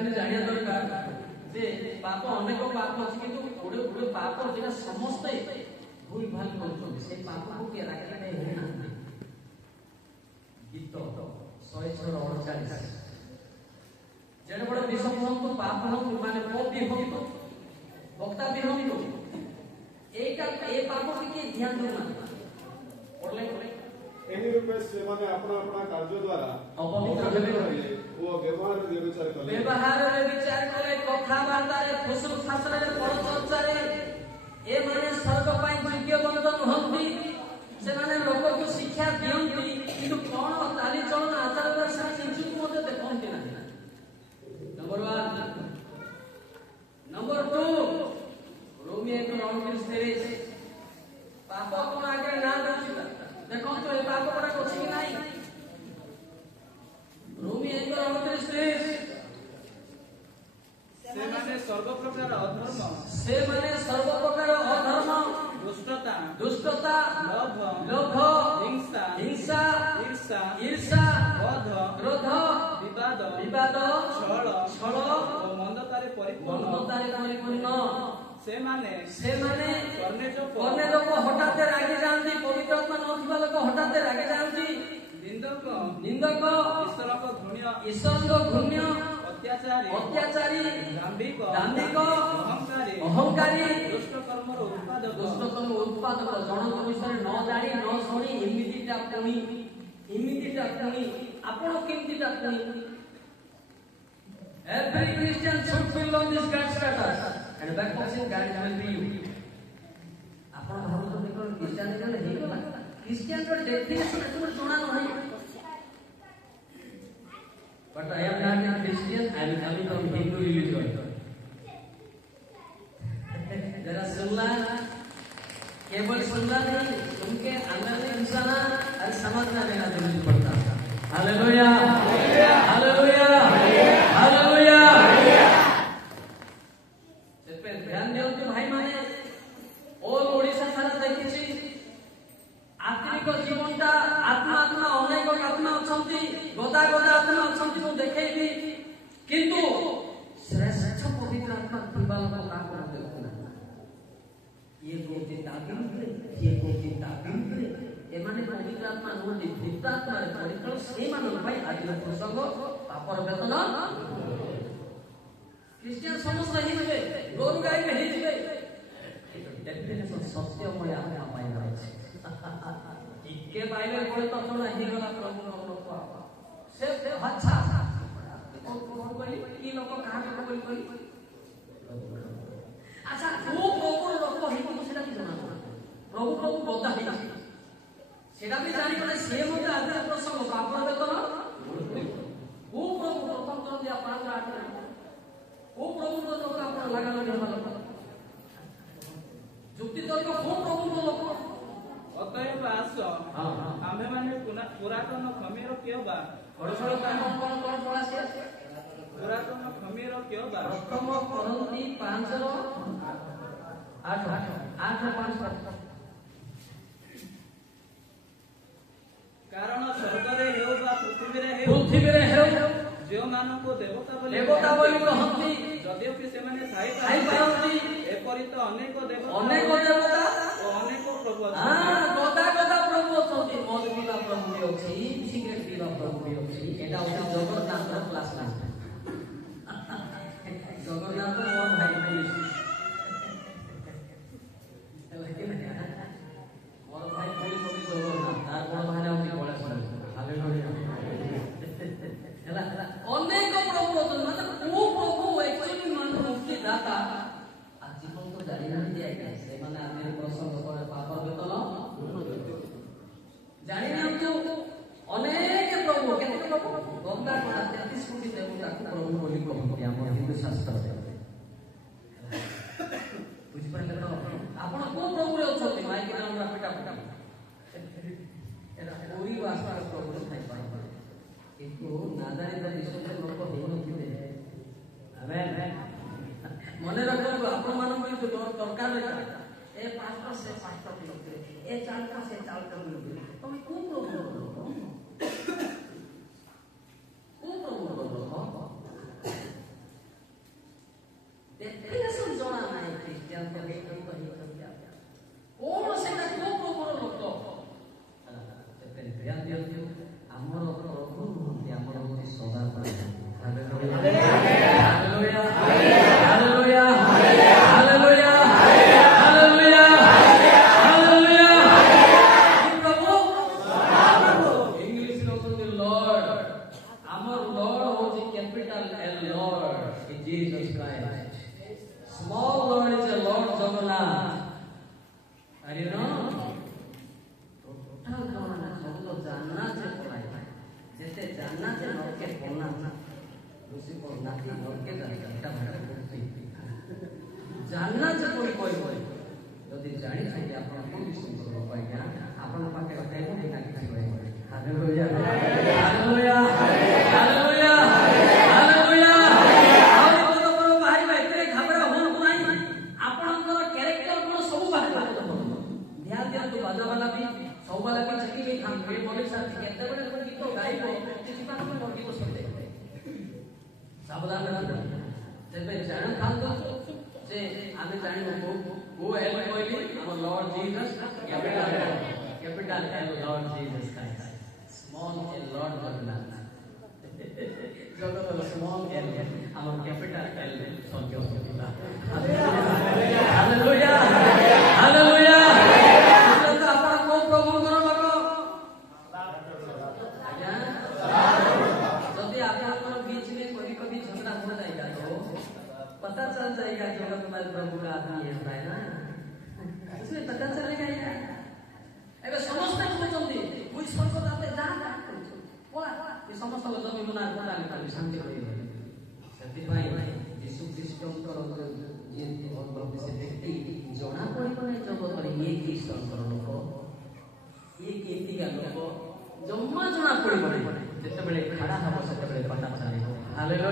କେମିତି ଜାଣିବା ଦରକାର ଯେ ପାପ ଅନେକ ପାପ ଅଛି କିନ୍ତୁ ଗୋଟେ ପାପ ଯେଟା ସମସ୍ତେ ଭୁଲ ଭାଲ କରୁଛନ୍ତି ସେ ପାପକୁ କିଏ ରାଖି ନେଇ ହେଉନାହାନ୍ତି। ଗୀତ 148 जेड़े बड़े विषम हंतु पाप हंतु माने पोप भी हंतु वक्ता भी हंतु एका ए पाप के ध्यान देना पड़ले एनी रूपे से माने अपना अपना कार्य द्वारा अपवित्र हेबे वो व्यवहार रे विचार कले कथा वार्ता रे फुसुर फासर रे पर चर्चा रे ए माने स्वर्ग पाई योग्य बंद नहंती से माने लोक को शिक्षा दियंती किंतु कोन ताली चलन आचार व्यवहार चिंचु मते देखंती ना। नंबर 1 नंबर 2 रोमी 1:29 पाप कोन आगे ना देछि देखो तो ए पाप बड़ा कोछि कि नाही। रोमी 1:29 से माने सर्व प्रकार अधर्म दुष्टता लोभ हिंसा ईर्षा क्रोध विवाद छल और मंदतारे परिपूर्ण से माने करने लोग हठात रागी जाती पवित्र आत्मा नथिबा लोग हठात रागी जाती निंदक ईश्वर घृण्य अत्याचारी दाम्भिक अहंकारी दुष्ट कर्म उत्पादक जनक विषय न जानी न शुणी इमितिटा पुणी आपण केमतिटा पुणी every Christian should fill on this God status and back boxing God will be you आपण भावना देखो क्रिश्चियन के हे गला क्रिश्चियन रो डेफिनेशन तुम सुना नहीं but I am not a Christian I am coming from Hindu religion जरा सुनना केवल सुनना नहीं उनके अंदर में इंसान और समझना लेना जरूरी पड़ता है। हालेलुया हालेलुया हालेलुया सेपे ध्यान दियो कि भाई माने ओल ओडिसा सारा देखिछि आत्मिक जीवनटा आत्मा अनेक आत्मा अछंती गदा आत्मा अछंती को देखैबी किंतु श्रेष्ठ पवित्र आत्मा दिबाल को काम कर ये कोति ताबिन ए माने पवित्र आत्मा नोटी भूत आत्मा रे परिकल से मानव भाई आज प्रसंग पापर वेतन क्रिश्चियन समस्त ही होबे गोरु गाय में ही होबे डेफिनेशन सत्यमय आत्मा पाई रहे इके पाइले कोले तो थोड़ा ही गला प्रभु लोक से अच्छा कौन बोली की लोक कहां के बोली अच्छा वो प्रभु लोक ही को सेटा की जाना प्रभु बता ही सेटा भी जानि पड़े से मते आदि प्रसंग पापर वेतन वो प्रभु प्रथम कर दिया 5-8 वो प्रभु को लोक आपण लगा लगा जुक्ति तर्क को प्रभु लोक अतएव आस आमे माने पुरातन खमीर केबा कौन पड़ा से पुरातन खमीर केबा प्रथम करंती 5:8 कारण स्वर्गरे हेउ बा पृथ्वी रे हेउ जो मानको देवता बोली कहंती जदियो कि से माने थाई पारंती एपरि तो अनेक देवता और अनेक प्रभु गदा प्रभु अछंती मद पीवा प्रभु भी अछि सिगरेट पीवा प्रभु भी अछि एटा होय जगन्नाथ क्लास ना जगन्नाथ मोर भाई मोर भाई कोई जगन्नाथ तार बड़ भाई होती बड़ा हालेलुया अनेक प्रभु मतलब को प्रभु एक्चुअली मन मुक्ति दाता आज जीवन तो जानि नहीं दिया गया से माने आमे प्रसंग करे पापर वेतन जानि ना तो अनेक प्रभु केते प्रभु गंगा कोना 33 कोटी देवता को प्रभु बोली कहते हम हिंदू शास्त्र रे बुझ परले तो आपण को प्रभु रे अछती माई के नाम पिटा एरा पूरी वास्ता प्रभु रे थाई पार किंतु नादारी विश्व लोक हेनथिबे आमेन मने रखो आपण मानन को दरकार रे ए पास्टर से पास्टर मिलते ए चालका से चालका मिलते तुम को प्रभु हालेलुया हालेलुया हालेलुया हालेलुया और तो बड़ भाई भाई घबरा हो नहीं आपनकर कैरेक्टर कोन सब बात ध्यान दियंतु बाजा वाला भी सब वाला भी चकी भी हम पे बोले साथ केते बड़े कोन गीत गाइबो किछि बात में मोर गीत सुनते सावधान रहना जब जान था जे आमे जानिबो को एल कोइली हमर Lord Jesus capital L Lord Jesus Christ small L Lord Jagannath जगत स्मॉल एल हमर कैपिटल एल संख्या होता हालेलुया हालेलुया तो आपण को प्रभु करो लोक आज्ञा जदी आपण बीच में कभी झगड़ा हो जाएगा तो पता चल जाएगा कि अगर तुम्हारे प्रभु का आदमी है ना इसलिए पता चलेगा यार ଏବେ ସମସ୍ତେ କହୁଛନ୍ତି ମୁଁ ସ୍ୱର୍ଗ ଦାତେ ଯାହା ପଳା ଏ ସମସ୍ତଙ୍କ ଜମି ମୁନା ଟୋଟାଲି ଖାଲି ଶାନ୍ତି ରହିବେ ସେଥିପାଇଁ ଯୀଶୁ ଖ୍ରୀଷ୍ଟଙ୍କର ଯିଏ ସେ ବ୍ୟକ୍ତି ଜଣା ପଡ଼ିବ ନାହିଁ ଜଗତରେ ଇଏ କି ଈଶ୍ୱରଙ୍କର ଲୋକ ଇଏ କେମିତିକା ଲୋକ ଜମା ଜଣା ପଡ଼ିବ ନାହିଁ ଯେତେବେଳେ ଖାଡ଼ା ହବ ସେତେବେଳେ ପତା ଚାଲିବ ହାଲେଲୁୟା।